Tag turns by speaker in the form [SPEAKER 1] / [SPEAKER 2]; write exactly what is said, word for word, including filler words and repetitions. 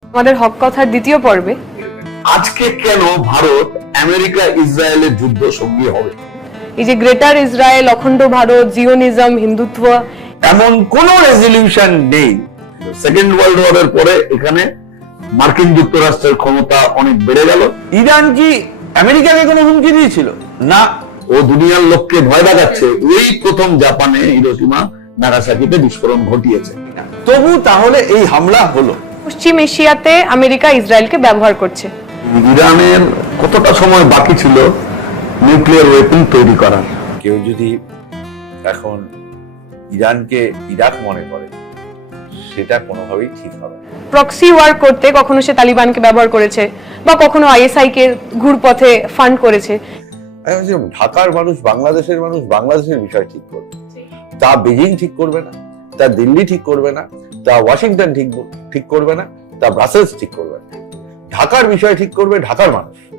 [SPEAKER 1] আমাদের হক কথার দ্বিতীয় পর্বে
[SPEAKER 2] আজকে কেন ভারত আমেরিকা ইসরায়েলের যুদ্ধ সঙ্গী হবে?
[SPEAKER 1] এই যে গ্রেটার ইসরায়েল, অখণ্ড ভারত, জিওনিজম, হিন্দুত্ব,
[SPEAKER 2] এমন কোন রেজলিউশন নেই। সেকেন্ড ওয়ার্ল্ড ওয়ারের পরে এখানে মার্কিন যুক্তরাষ্ট্রের ক্ষমতা অনেক বেড়ে গেল।
[SPEAKER 3] ইরান কি আমেরিকাকে কোনো হুমকি দিয়েছিল?
[SPEAKER 2] না, ও দুনিয়ার লোককে ভয় দেখাচ্ছে। এই প্রথম জাপানে হিরোশিমা নাগাসাকিতে বিস্ফোরণ ঘটিয়েছে।
[SPEAKER 3] তবু তাহলে এই হামলা হলো।
[SPEAKER 1] পশ্চিম এশিয়াতে আমেরিকা ইসরায়েলকে ব্যবহার করছে।
[SPEAKER 2] ইরানের কতটা সময় বাকি ছিল নিউক্লিয়ার ওয়েপন তৈরি করার?
[SPEAKER 4] কেউ যদি এখন ইরানকে ইরাক মনে করে, সেটা কোনোভাবেই ঠিক হবে না।
[SPEAKER 1] প্রক্সি ওয়ার করতে কখনো সে তালিবানকে ব্যবহার করেছে, বা কখনো আইএসআই কে ঘুরপথে ফান্ড করেছে।
[SPEAKER 4] আমি বলছি, ঢাকার মানুষ, বাংলাদেশের মানুষ বাংলাদেশের বিষয় ঠিক করবে, তা বেজিং ঠিক করবে না, তা দিল্লি ঠিক করবে না, তা ওয়াশিংটন ঠিক ঠিক করবে না, তা ব্রাসেলস ঠিক করবে না। ঢাকার বিষয় ঠিক করবে ঢাকার মানুষ।